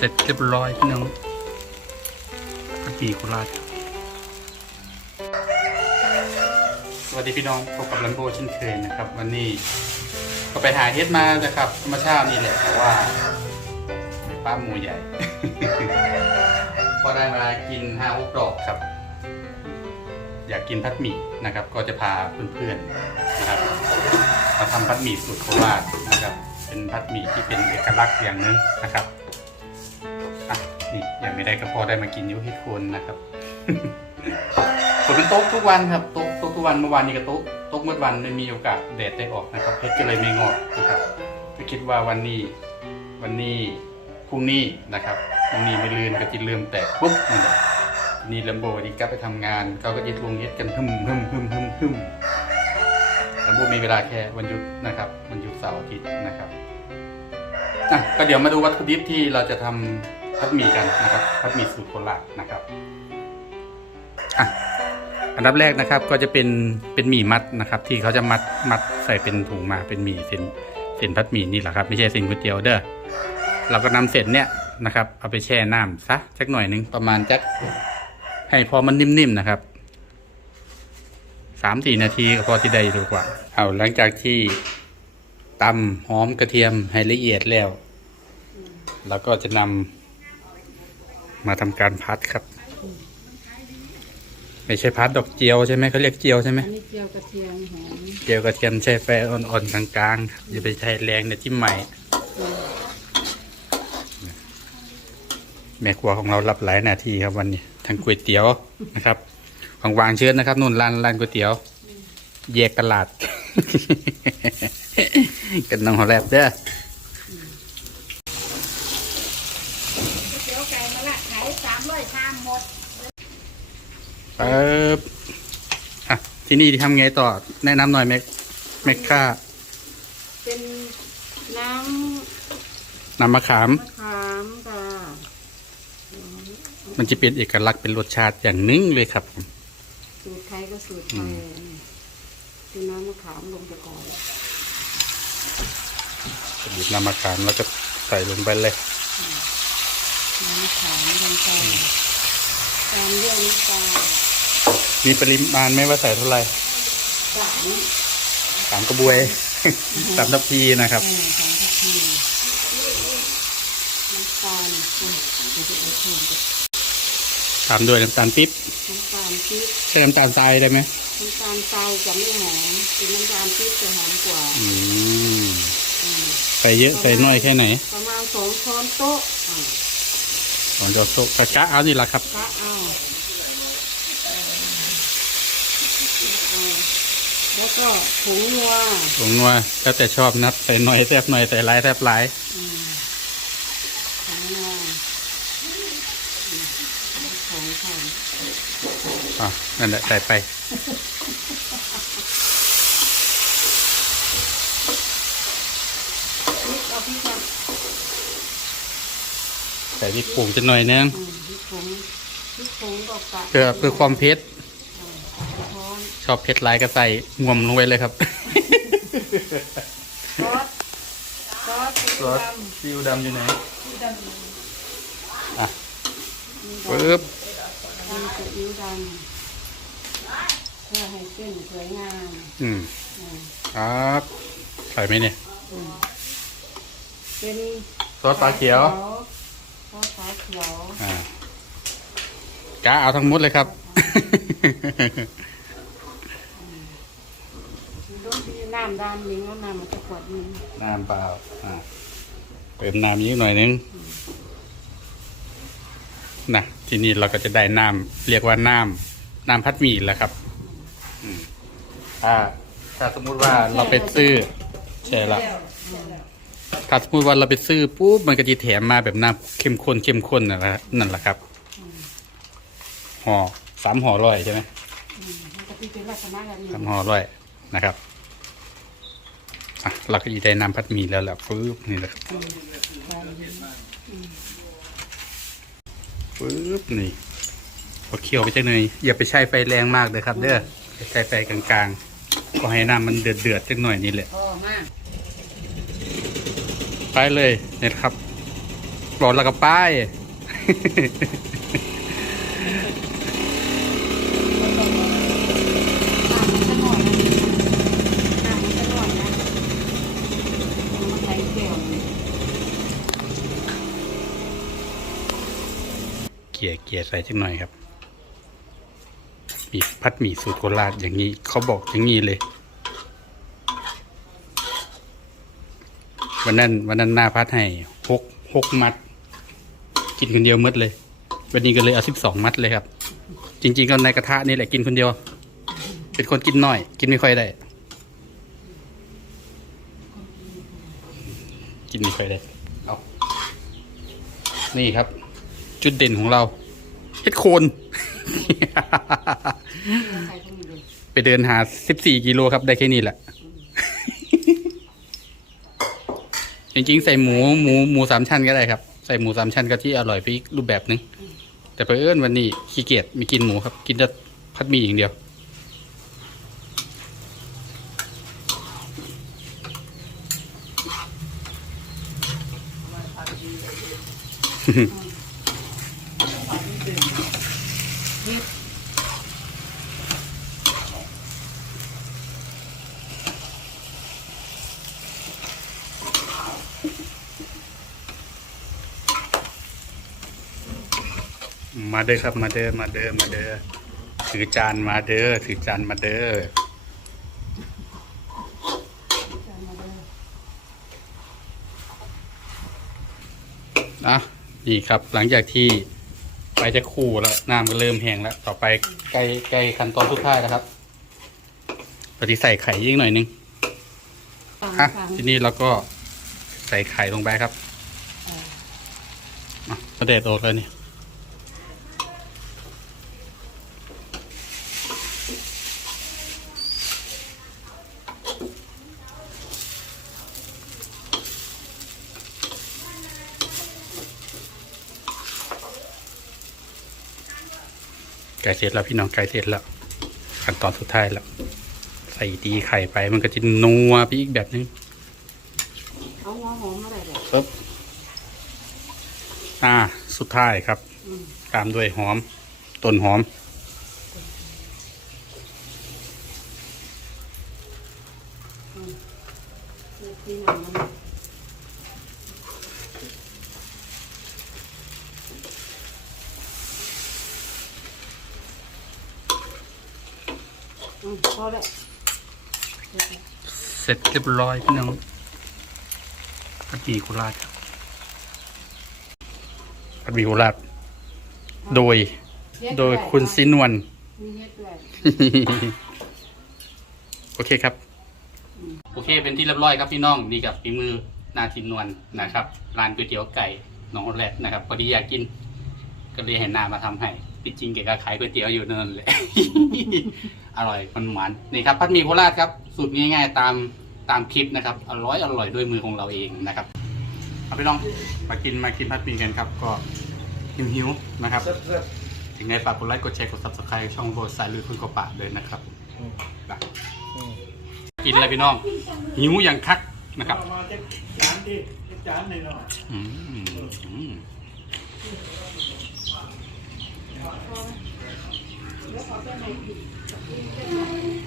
เสร็จเรียบร้อยพี่น้องผัดหมี่โคราชสวัสดีพี่น้องพบกับลัมโบเช่นเคยนะครับ วันนี้ก็ไปหาเฮ็ดมานะครับธรรมชาตินี่แหละแต่ว่าป้าหมูใหญ่ พอได้มากินห้าหกดอกครับ อยากกินพัดหมี่นะครับ ก็จะพาเพื่อนๆนะครับมาทำพัดหมี่สูตรโคราชนะครับ เป็นพัดหมี่ที่เป็นเอกลักษณ์อย่างหนึงนะครับ นี่ยังไม่ได้ก็พอได้มากินยุให้คนนะครับผมเป็นโต๊ะทุกวันครับโต๊ะโต๊ะทุกวันเมื่อวานนี้ก็โต๊ะโต๊ะเมื่อวันไม่มีโอกาสแดดได้ออกนะครับเพชรก็เลยไม่งอกนะครับก็คิดว่าวันนี้ วันนี้พรุ่งนี้นะครับพรุ่งนี้ไม่ลืนก็จิเริ่มแตกปุ๊บนี่แหละนี่ลัมโบดีกลับไปทำงานเขาก็จะลงเฮ็ดกันหึมหึมหึมหึมหึมลัมโบมีเวลาแค่วันหยุดนะครับวันหยุดเสาร์อาทิตย์นะครับอะก็เดี๋ยวมาดูวัตถุดิบที่เราจะทำ พัดหมี่กันนะครับพัดหมี่สูตรโคราชนะครับอันดับแรกนะครับก็จะเป็นเป็นหมี่มัดนะครับ ที่เขาจะมัดมัดใส่เป็นถุงมาเป็นหมี่เส้นเส้นพัดหมี่นี่แหละครับ ไม่ใช่เส้นก๋วยเตี๋ยวเด้อเราก็นำเส้นเนี้ยนะครับ เอาไปแช่น้ำซะสักหน่อยหนึ่งประมาณจักให้พอมันนิ่มๆนะครับสามสี่นาทีก็พอที่ได้ดีกว่า เอาหลังจากที่ตำหอมกระเทียมให้ละเอียดแล้ว แล้วก็จะนำ มาทำการพัดครับ ไม่ใช่พัดดอกเจียวใช่ไหมเขาเรียกเจียวใช่ไหมอันนี้เจียวกระเทียมหอมเจียวกระเทียมใช้ไฟอ่อนๆกลางๆครับอย่าไปใช้แรงเดี๋ยวจิ้มใหม่แม่ครัวของเรารับหลายหนาทีครับวันนี้ทั้งก๋วยเตี๋ยวนะครับ ของวางเชิญนะครับนู่นร้านร้านก๋วยเตี๋ยว แยกตลาด กันน้องหัวแรบเด้อ เจียวไก่มาละขายสามร้อยชาม หมดเอออะที่นี่ทำไงต่อ แนะนำหน่อยแม่แม่ค่าเป็นน้น้ำมะขามำมะขามค่ะมันจะเป็นเอกลักษณ์เป็นรสชาติอย่างหนึงเลยครับผมสูตรไทยก็สูตรไทยคือน้ำมะขามลงไปก่อนบีบน้ำมะขามแล้วก็ใส่ลงไปเลยน้ำมะขามลงไป ตามด้วยน้ำตาลมีปริมาณไหม่ว่าใส่เท่าไหร่สามสามกระบวย สามทัพพีนะครับเออสามทัพพีน้ำตาลอะเดี๋ยวจะเอาเพิ่มตามด้วยน้ำตาลปิ๊บน้ำตาลปี๊บใช้น้ำตาลทรายได้ไหมน้ำตาลทรายจะไม่หอมเป็นน้ำตาลปี๊บจะหอมกว่าอืมอืมใส่เยอะใส่น้อยแค่ไหน ประมาณสองช้อนโต๊ะอ่า ลองจะโต๊ะกะกะเอานี่แหละครับกะเอาเอาแล้วก็ผงนัวผงนัวแล้วแต่ชอบนัดใส่หน่อยแทบหน่อยใส่หลายแทบหลายอืมผงนัวอืมของค่ะอะนั่นแหละใส่ไป พริกเอาพริกมา ใส่พริกผงจะหน่อยนึงอืมพริกผงพริกผงดอกกะเพื่อเพื่อความเผ็ดช้อนชอบเผ็ดหลายก็ใส่งวมลงไปเลยครับ ซอสซอสสีซอสดำซีอิ๊วดำอยู่ไหนสีดำอะนี่ดำปึ๊บทำซีอิ๊วดำเพื่อให้เส้นสวยงามอืมอ่าครับใส่ไหมเนี่ย อืมเป็นซอสปลาเขียวซอสปลาเขียวอ่ากะเอาทั้งหมดเลยครับ ดูที่น้ำด้านนี้ว่าน้ำมันจะขวดนึงน้ำเปล่าอ่าเติมน้ำนิดหน่อยนึงนะทีนี้เราก็จะได้น้ำเรียกว่าน้ำน้ำพัดหมี่แหละครับอืมถ้าถ้าสมมุติว่าเราไปซื้อใช่ละ ถ้าสมมติว่าเราไปซื้อปุ๊บมันก็จะแถมมาแบบน้ำเข้มข้นเข้มข้นนั่นแหละนั่นแหละครับห่อสามห่อร้อยใช่ไหมอืมมันก็ที่เป็นลักษณะแบบนี้สามห่อร้อยนะครับอะเราก็จะได้น้ำพัดหมี่แล้วแหละปุ๊บนี่แหละครับอืมใช่ปึ๊บนี่พอเคี่ยวไปจังเลยอย่าไปใช้ไฟแรงมากเลยครับ เด้อใช้ไฟกลางๆ ก็ให้น้ำมันเดือดเดือดๆจังหน่อยนี่แหละพอมาก ไปเลยเนี่ยครับบอกแล้วก็ป้ายน้ำมันจะหน่อยนะน้ำมันจะหน่อยนะเอามาใส่แก้วนี่ยร์เกียร์ใส่จังหน่อยครับมีพัดหมี่สูตรโคราชอย่างนี้เขาบอกอย่างนี้เลย วันนั้นวันนั้นหน้าพัดให้หกหกมัด กินคนเดียวหมืดเลย วันนี้ก็เลยเอาสิบสองมัดเลยครับ จริง ๆ ก็ในกระทะนี่แหละกินคนเดียว เป็นคนกินน้อย กินไม่ค่อยได้ กินไม่ค่อยได้เอานี่ครับ จุดเด่นของเราเฮ็ดโคนใส่ตรงนี้เลยไปเดินหา14กิโลครับได้แค่นี้แหละ จริงๆใส่หมูหมูหมูสามชั้นก็ได้ครับ ใส่หมูสามชั้นก็ที่อร่อยไปอีกรูปแบบหนึง แต่เพื่อนวันนี้ขี้เกียจไม่กินหมูครับ กินแต่พัดหมี่อย่างเดียวมาเด้อครับมาเด้อมาเด้อมาเด้อถือจานมาเด้อถือจานมาเด้อจานมาเลยอะนี่ครับหลังจากที่ไปจะคู่แล้วน้ำก็เริ่มแห้งแล้ว ต่อไปใกล้ใกล้ขั้นตอนสุดท้ายแล้วครับปฏิใส่ไข่ยิ่งหน่อยนึงฟังอะฟังทีนี้เราก็ใส่ไข่ลงไปครับเอออะกระเด็ดออกแล้วเนี่ย ไก่เสร็จแล้วพี่น้องไก่เสร็จแล้วขั้นตอนสุดท้ายแล้วใส่ตีไข่ไปมันก็จะนัวไปอีกแบบนึงเอาหัวหอมมาเลยเลยปึ๊บอ่าสุดท้ายครับอืมตามด้วยหอมต้นหอม นี่ที่หนังมันอืม พอแล้วเดี๋ยวเสร็จเรียบร้อยพี่น้องผัดหมี่โคราชครับผัดหมี่โคราชโดยเฮ็โดยคุณซินวลมีเฮ็ดด้วยโอเคครับ โอเคเป็นที่เรียบร้อยครับพี่น้องนี่กับฝีมือนาทินนวลนะครับ ร้านก๋วยเตี๋ยวไก่หนองแรดนะครับพอดีอยากกิน ก็เลยเห็นนามาทำให้ ที่จริงแกก็ขายก๋วยเตี๋ยวอยู่นั่นแหละ อร่อยมันหวานนี่ครับผัดหมี่โคราชครับสูตรง่ายๆตามตามคลิปนะครับอร่อยอร่อยด้วยมือของเราเองนะครับเอาไปลองมากินมากินผัดหมี่กันครับ ก็หิวหิวๆนะครับถึงไงฝากกดไลค์กดแชร์กด subscribe ช่องโบสายลุยคุณกบปะเลยนะครับไปกินอะไรพี่น้อง หิวอย่างคักนะครับเอามาจากจานดิจากจานหน่อยหน่อยอืมอืม แล้วขอแค่ไหนผิด